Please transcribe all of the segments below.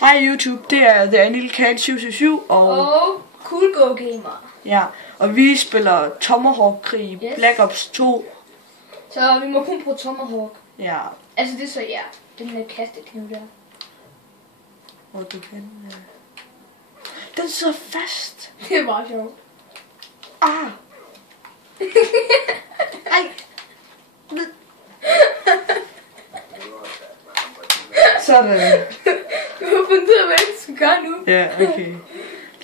Hej YouTube, det er The Anil Cat 777 og Coolgo Gamer. Ja, og vi spiller Tomahawk-krig, yes. Black Ops 2. Så vi må kun bruge Tomahawk. Ja. Altså det er så ja, den der kastekniv der. Og du kan... Den sidder fast. Det er bare sjovt. Ah! Ej! Sådan. Du har fundet ud af, hvad du skal gøre nu. Ja, okay.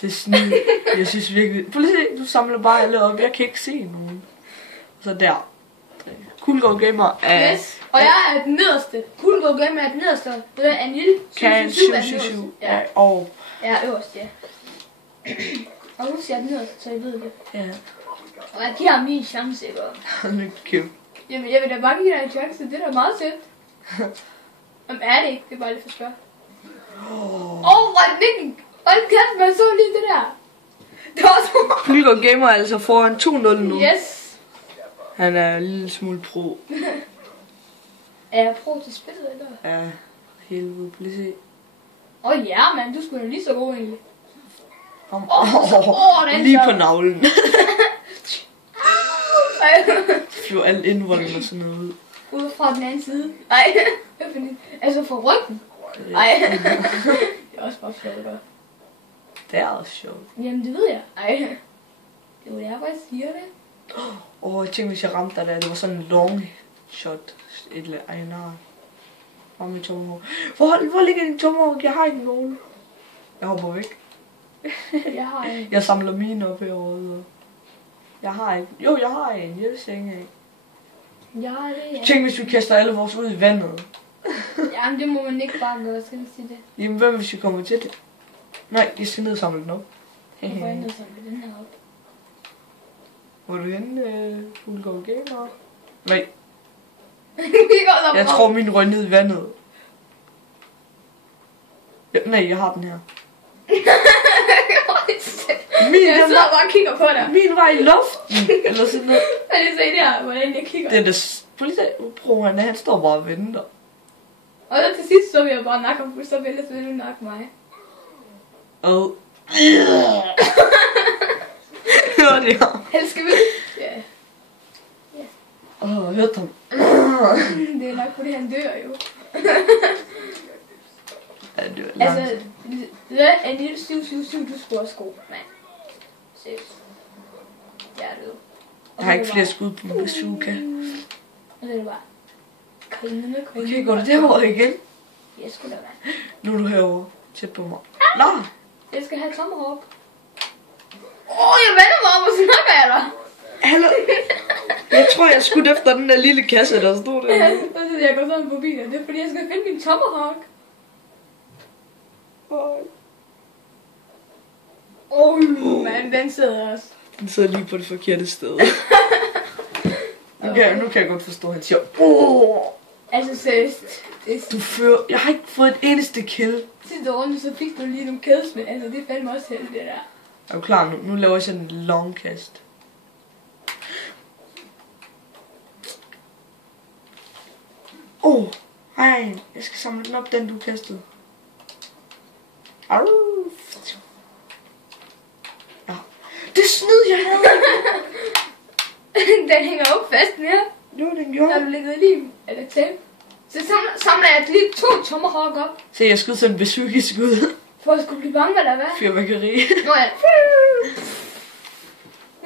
Det er snyd. Jeg synes virkelig... Prøv lige se, du samler bare alle op. Jeg kan ikke se nogen. Så der. Coolgo Gamer er... Yes. Og jeg er den nederste. Coolgo Gamer er den nederste. Det er Anil. Cat 777. Ja, og... Ja, øverst, ja. Og nu siger jeg den nederste, så jeg ved det. Ja. Og jeg giver ham lige en chance, ikke? Hold kæft. Jamen, jeg vil da bare give dig en chance. Det er da meget sødt. Jamen, er det ikke? Det er bare lidt for skørt. Hvor er det ikke? Hold kæft, man så lige det der. Det var så... Coolgo Gamer er altså foran 2-0 nu. Yes. Han er en lille smule pro. Er jeg pro til spillet, eller? Ja, helvede, lige se. Ja, mand, du skulle da lige så god egentlig. Lige på navlen. Flyver alt indvolden og sådan noget ud. Ude fra den anden side. Nej, altså fra ryggen. Nej. Det er også bare sjovt, ikke? Det er også sjovt. Jamen, det ved jeg. Ej. Det var derfor, jeg siger det. Jeg tænkte, hvis jeg ramte dig der, det var sådan en long shot. Ej, nej. Hvor er min tomahawk? Hvor ligger din tomahawk? Jeg har ikke nogen. Jeg hopper væk. Jeg har en. Jeg samler mine op herovre. Jeg har ikke. Jo, jeg har en. Jeg vil ikke. Jeg har det, ja. Tænk, hvis vi kaster alle vores ud i vandet. Jamen, det må man ikke bare gøre, skal vi sige det. Jamen, hvad hvis vi kommer til det? Nej, jeg skal ned og samle den op. Jeg får ikke noget samle den her op. Hvor er du henne, Coolgo Gamer? Nej. Jeg tror, min røg ned i vandet. Ja, nej, jeg har den her. Jeg sidder bare og kigger på dig. Min var i luften, eller sådan noget. Kan du se der, hvordan jeg kigger? Det er det. Prøv lige at han står bare og venter. Og så til sidst, så vil jeg bare nakke ham, så vil du nakke mig. Hør det her. Helst skal vi? Ja. Hørte ham. Det er nok fordi han dør jo. Ja, det er altså, det er en lille 777, du skulle også god, mand. Seriøst. Jeg er død. Jeg har ikke flere skud på min bazooka. Og så er det bare... Krine. Okay, går du derover igen? Jeg skulle da være. Nu er du herovre. Tæt på mig. Nå! Jeg skal have Tomahawk. Jeg vender mig om, og snakker jeg dig. Hallo? Jeg tror, jeg skudte efter den der lille kasse, der stod der. Ja, jeg går sådan forbi dig. Det er fordi, jeg skal finde min Tomahawk. Mand, den sidder også. Den sidder lige på det forkerte sted. Nu kan jeg godt forstå, at han siger, Altså seriøst. Du fører... Jeg har ikke fået et eneste kill. Sidste runde, så fik du lige nogle kills med. Altså, det er fandme også heldigt, det der. Er du klar nu? Nu laver jeg sådan en long cast. Hej. Jeg skal samle den op, den du kastede. Ja. Det er snyd, jeg havde. Den hænger op fast mere. Jo, den gjorde. Der er ligget lige, eller tape. Så samler jeg lige 2 Tomahawk op. Se, jeg skød sådan en bazooka-skud. For at skulle blive bange, hvad der var. Fyrværkeri. Nå ja.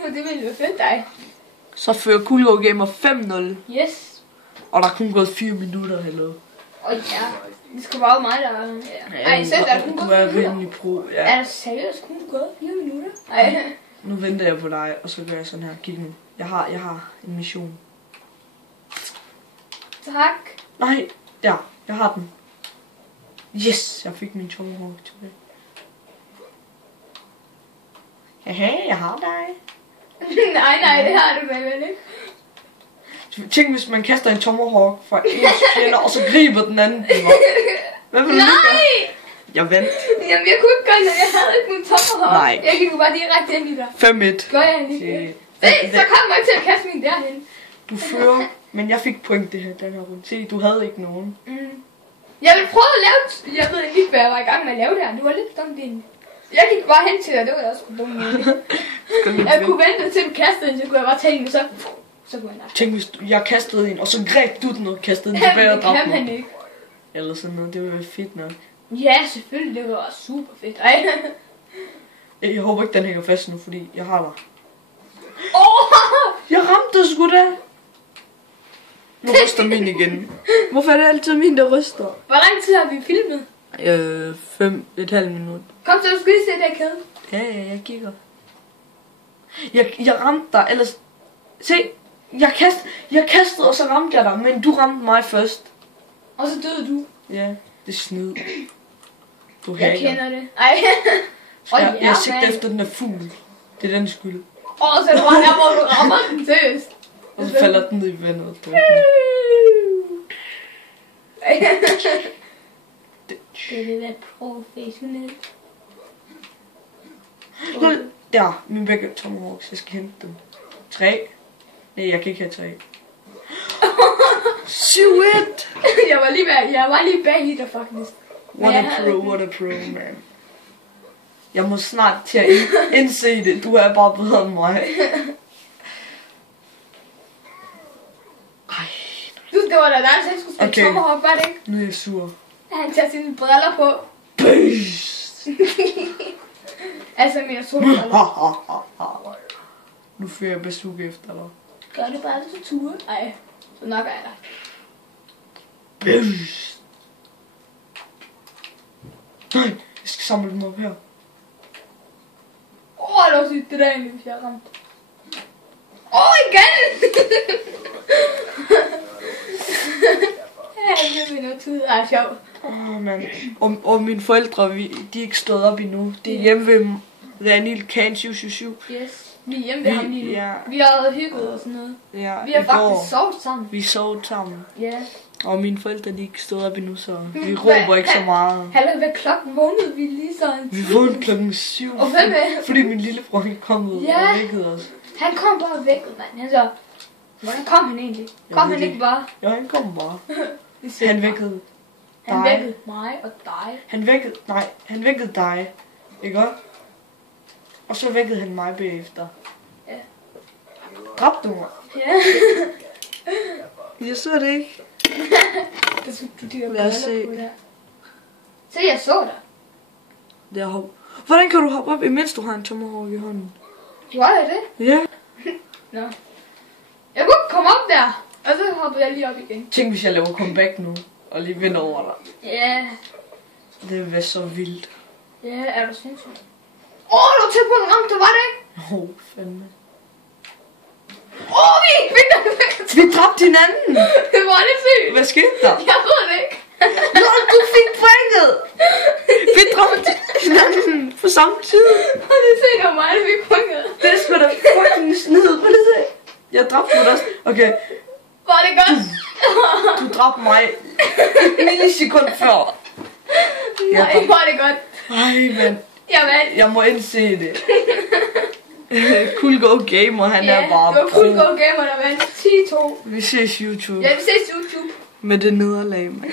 Det ville jo fedt dig. Så fører Coolgo Gamer 5-0. Yes. Og der er kun gået 4 minutter eller noget. Ja, det skal bare mig, der... Ja. Ej, selv der er kun gået 4 minutter. Du er rimelig pro, ja. Er der seriøst kun gået 4 minutter? Ej. Nu venter jeg på dig, og så gør jeg sådan her. Kig nu. Jeg har en mission. Tak. Nej, der. Jeg har den. Yes, jeg fik min Tomahawk tilbage. Haha, jeg har dig. nej, det har du vel ikke. Tænk, hvis man kaster en Tomahawk fra en fjender, og så griber den anden. Hvad vil du gøre? Jeg vandt. Jamen, jeg kunne ikke gøre det. Jeg havde ikke nogen Tomahawk. Nej. Jeg gik jo bare direkte ind i dig. 5-1. Gør jeg lige? Se, så kommer jeg til at kaste min derhen. Du fører, men jeg fik point den her runde. Se, du havde ikke nogen. Jeg vil prøve at lave... Jeg ved ikke, hvad jeg var i gang med at lave det her. Det var lidt dumt egentlig. Jeg gik bare hen til dig, det var da også dumt. Jeg kunne vente til du kastede den, så kunne jeg bare tage den, så kunne jeg nok. Tænk hvis jeg kastede en, og så greb du den og kastede den tilbage og dræbte den. Det kan mig. man ikke. Eller sådan noget, det ville være fedt nok. Ja, selvfølgelig, det var super fedt. Ej. Jeg håber ikke, den hænger fast nu, fordi jeg har dig. Oh! Jeg ramte sgu da. Nu ryster min igen. Hvorfor er det altid min, der ryster? Hvor lang tid har vi filmet? 5,5 minutter. Kom så, du skal lige se det kæde. Ja, jeg kigger. Jeg ramte dig, ellers... Se, jeg kastede, og så ramte jeg dig, men du ramte mig først. Og så døde du. Ja, det er snyd. Du jeg hager. kender det. Ej. Jeg sigter efter den er fugl. Det er den skyld. Så du bare der, hvor du rammer den seriøst. Og så falder den ned i vandet. Det vil være professionelt. Der, min begge tomahawks. Jeg skal hente dem. 3. Nej, jeg kan ikke have 3. 7-1! Jeg var lige bag i dig faktisk. What a pro, man. Jeg må snart til at indse det. Du er bare bedre end mig. Ej. Det var da dig, der skulle spille tomahawk, var det ikke? Nu er jeg sur. Han tager sine briller på. Bøst! Altså mine solbriller. Nu fører jeg bazooka efter dig. Gør det bare til ture. Ej, så nok er jeg dig. Bøst! Nej, jeg skal samle dem op her. Det var sygt, det der egentlig, hvis jeg ramte. Igen! Ja, det er noget tid. Ej, sjov. Man. Og mine forældre, de er ikke stået op endnu. Det er hjemme ved Ranil Kan 777. Yes. Vi er hjemme ved ham lige nu. Ja. Vi har hygget og sådan noget. Ja, vi har faktisk sovet sammen. Vi sov sammen. Ja. Og mine forældre, de er ikke stået op endnu, så vi råber ikke så meget. Hvad klokken vågnede vi lige sådan? Vi vågnede klokken 7. Og hvem er? Fordi min lillebror kom ud og vækkede os. Han kom bare vækket, mand. Han så, hvordan kom han egentlig? Kom han ikke bare? Jo, han kom bare. Han vækkede dig. Han vækkede mig og dig. Han vækkede dig. Ikke også? Og så vækkede han mig bagefter. Ja. Dræbte du mig? Ja. Jeg så det ikke. Det så du de der Lad os se. Se, jeg så dig. Det er hop. Hvordan kan du hoppe op, imens du har en tomahawk i hånden? Var det det? Ja. Nå. Jeg kunne komme op der. Og så hoppede jeg lige op igen. Tænk, hvis jeg laver comeback nu. Og lige vinder over dig. Ja. Det vil være så vildt. Ja, er du sindssyg? Du var tæt på den ramte, var det ikke? Fandme. Vi Vi dræbte hinanden. Det var det sygt. Hvad skete der? Jeg ved det ikke. Nå, du fik pointet. Vi dræbte hinanden på samme tid. Og det er sikkert mig, der fik pointet. Det er sgu da fucking snyd. Hvad er det så? Jeg dræbte dig også. Okay. Var det godt? Du dræbte mig et millisekund før. Nej, var det godt. Ej, mand. Jeg vandt. Jeg må indse det. Cool Go Gamer, han er bare det var Cool Go Gamer, der vandt 10-2. Vi ses YouTube. Ja, vi ses YouTube. Med det nederlag, mand.